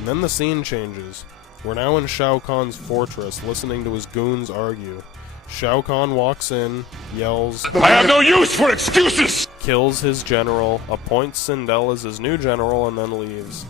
And then the scene changes. We're now in Shao Kahn's fortress, listening to his goons argue. Shao Kahn walks in, yells, "I have no use for excuses!" kills his general, appoints Sindel as his new general, and then leaves.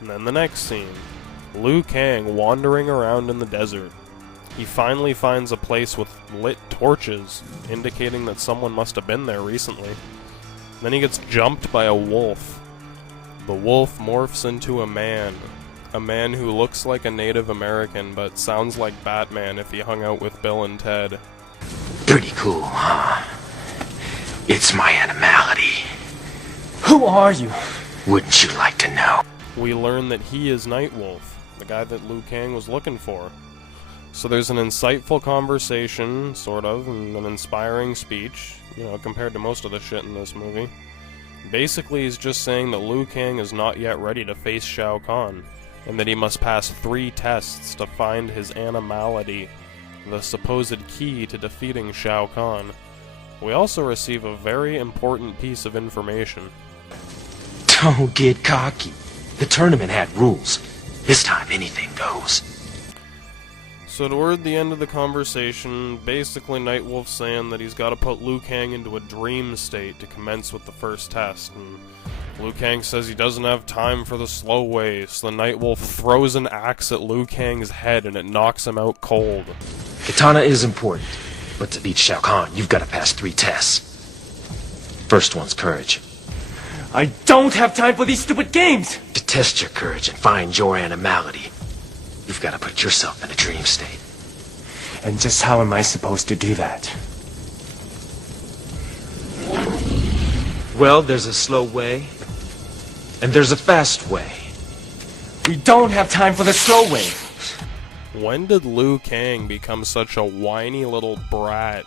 And then the next scene. Liu Kang wandering around in the desert. He finally finds a place with lit torches, indicating that someone must have been there recently. Then he gets jumped by a wolf. The wolf morphs into a man who looks like a Native American but sounds like Batman if he hung out with Bill and Ted. Pretty cool, huh? It's my Animality. Who are you? Wouldn't you like to know? We learn that he is Nightwolf, the guy that Liu Kang was looking for. So there's an insightful conversation, sort of, and an inspiring speech, compared to most of the shit in this movie. Basically, he's just saying that Liu Kang is not yet ready to face Shao Kahn, and that he must pass 3 tests to find his Animality, the supposed key to defeating Shao Kahn. We also receive a very important piece of information. Don't get cocky. The tournament had rules. This time anything goes. So toward the end of the conversation, basically Nightwolf's saying that he's got to put Liu Kang into a dream state to commence with the first test, and Liu Kang says he doesn't have time for the slow way, so the Nightwolf throws an axe at Liu Kang's head and it knocks him out cold. Katana is important, but to beat Shao Kahn, you've got to pass 3 tests. First one's courage. I don't have time for these stupid games! To test your courage and find your Animality, you've got to put yourself in a dream state. And just how am I supposed to do that? Well, there's a slow way, and there's a fast way. We don't have time for the slow way! When did Liu Kang become such a whiny little brat?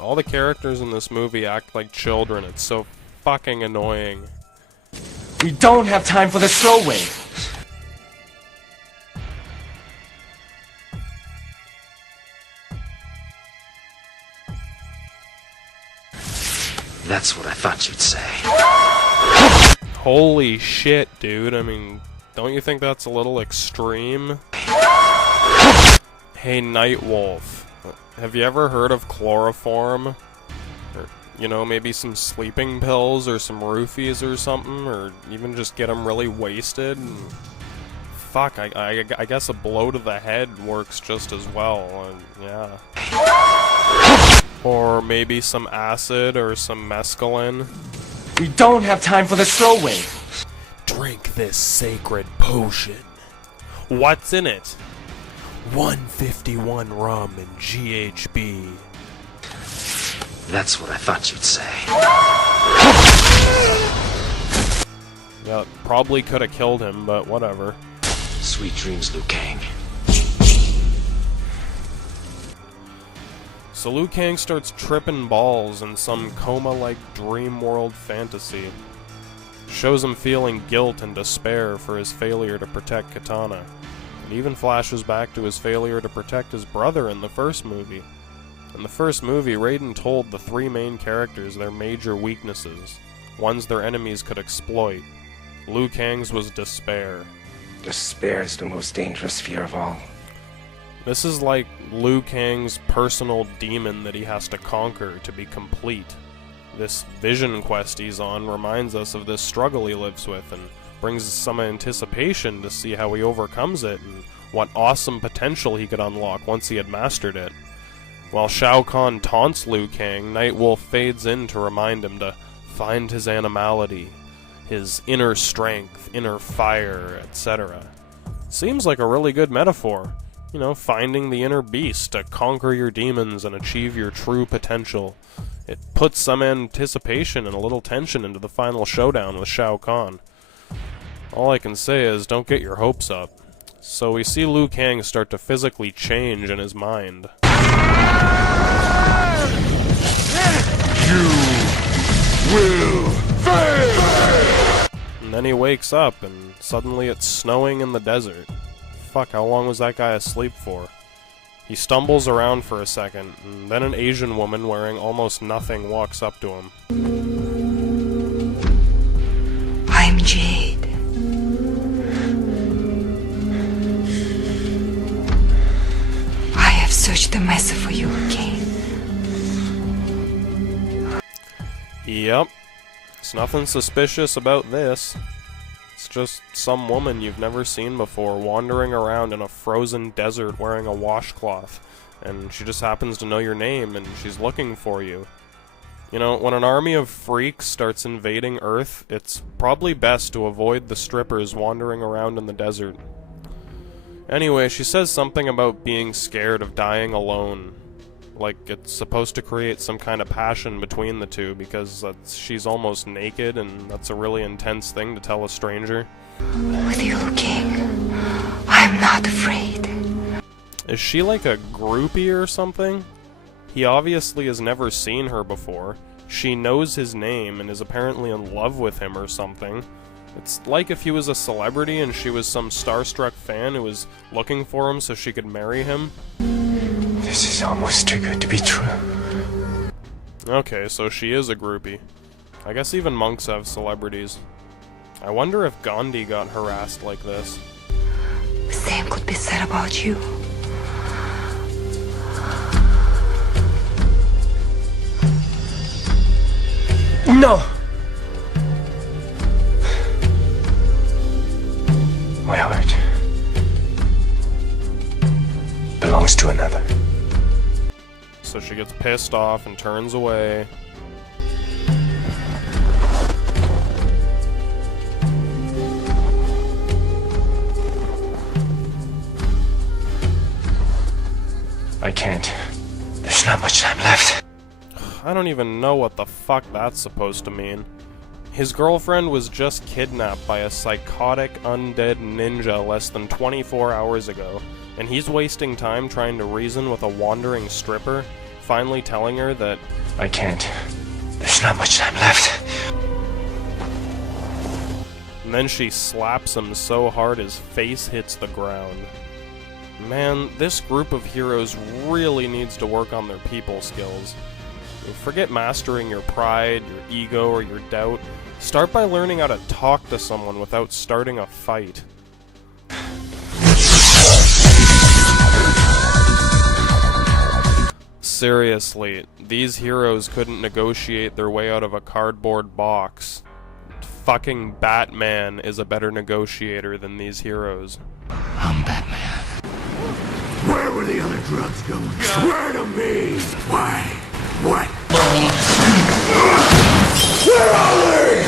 All the characters in this movie act like children. It's so fucking annoying. We don't have time for the slow way! That's what I thought you'd say. Holy shit, dude. I mean, don't you think that's a little extreme? Hey, Nightwolf. Have you ever heard of chloroform? Or, maybe some sleeping pills or some roofies or something? Or even just get them really wasted? And fuck, I guess a blow to the head works just as well. Yeah. Or maybe some acid or some mescaline. We don't have time for the slow way! Drink this sacred potion. What's in it? 151 rum and GHB. That's what I thought you'd say. Yeah, probably could have killed him, but whatever. Sweet dreams, Liu Kang. So Liu Kang starts tripping balls in some coma-like dream world fantasy. Shows him feeling guilt and despair for his failure to protect Katana. It even flashes back to his failure to protect his brother in the first movie. In the first movie, Rayden told the 3 main characters their major weaknesses, ones their enemies could exploit. Liu Kang's was despair. Despair is the most dangerous fear of all. This is like Liu Kang's personal demon that he has to conquer to be complete. This vision quest he's on reminds us of this struggle he lives with and brings some anticipation to see how he overcomes it and what awesome potential he could unlock once he had mastered it. While Shao Kahn taunts Liu Kang, Nightwolf fades in to remind him to find his Animality, his inner strength, inner fire, etc. Seems like a really good metaphor. Finding the inner beast to conquer your demons and achieve your true potential. It puts some anticipation and a little tension into the final showdown with Shao Kahn. All I can say is, don't get your hopes up. So we see Liu Kang start to physically change in his mind. You will fail! And then he wakes up, and suddenly it's snowing in the desert. Fuck, how long was that guy asleep for? He stumbles around for a second, and then an Asian woman wearing almost nothing walks up to him. Jade. I have searched the mesa for you, King. Yep. There's nothing suspicious about this. It's just some woman you've never seen before wandering around in a frozen desert wearing a washcloth. And she just happens to know your name and she's looking for you. You know, when an army of freaks starts invading Earth, it's probably best to avoid the strippers wandering around in the desert. Anyway, she says something about being scared of dying alone. Like it's supposed to create some kind of passion between the two because she's almost naked and that's a really intense thing to tell a stranger. With you, King, I'm not afraid. Is she like a groupie or something? He obviously has never seen her before. She knows his name and is apparently in love with him or something. It's like if he was a celebrity and she was some starstruck fan who was looking for him so she could marry him. This is almost too good to be true. Okay, so she is a groupie. I guess even monks have celebrities. I wonder if Gandhi got harassed like this. The same could be said about you. No! My heart belongs to another. So she gets pissed off and turns away. I can't. There's not much time left. I don't even know what the fuck that's supposed to mean. His girlfriend was just kidnapped by a psychotic undead ninja less than 24 hours ago, and he's wasting time trying to reason with a wandering stripper, finally telling her that I can't. There's not much time left. And then she slaps him so hard his face hits the ground. Man, this group of heroes really needs to work on their people skills. Forget mastering your pride, your ego, or your doubt. Start by learning how to talk to someone without starting a fight. Seriously, these heroes couldn't negotiate their way out of a cardboard box. Fucking Batman is a better negotiator than these heroes. I'm Batman. Where were the other drugs going? Swear to me! Why? What? Where are they?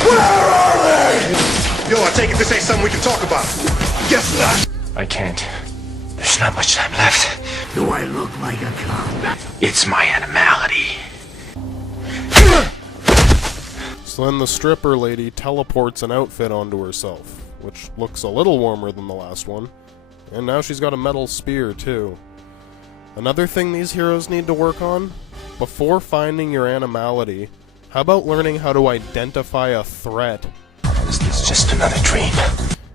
Where are they? Yo, I take it this ain't something we can talk about. Guess not. I can't. There's not much time left. Do I look like a clown? It's my animality. So then the stripper lady teleports an outfit onto herself, which looks a little warmer than the last one. And now she's got a metal spear, too. Another thing these heroes need to work on? Before finding your animality, how about learning how to identify a threat? Is this just another dream?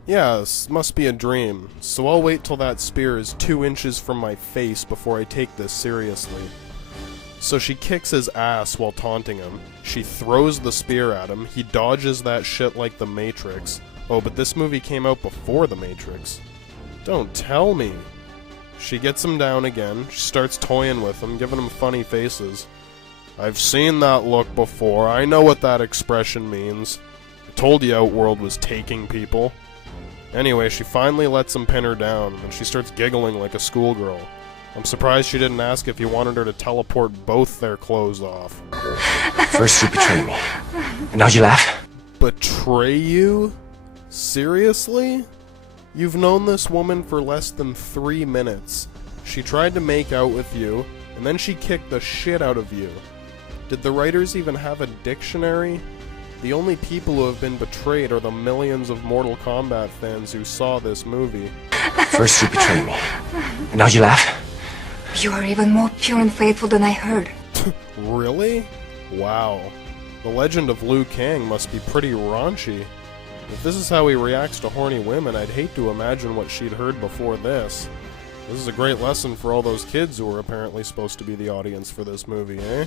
Yes, must be a dream, so I'll wait till that spear is 2 inches from my face before I take this seriously. So she kicks his ass while taunting him. She throws the spear at him, he dodges that shit like the Matrix. Oh, but this movie came out before the Matrix. Don't tell me. She gets him down again, she starts toying with him, giving him funny faces. I've seen that look before, I know what that expression means. I told you Outworld was taking people. Anyway, she finally lets him pin her down, and she starts giggling like a schoolgirl. I'm surprised she didn't ask if he wanted her to teleport both their clothes off. First you betray me, and now you laugh? Betray you? Seriously? You've known this woman for less than 3 minutes. She tried to make out with you, and then she kicked the shit out of you. Did the writers even have a dictionary? The only people who have been betrayed are the millions of Mortal Kombat fans who saw this movie. First you betray me, and now you laugh? You are even more pure and faithful than I heard. Really? Wow. The legend of Liu Kang must be pretty raunchy. If this is how he reacts to horny women, I'd hate to imagine what she'd heard before this. This is a great lesson for all those kids who were apparently supposed to be the audience for this movie, eh?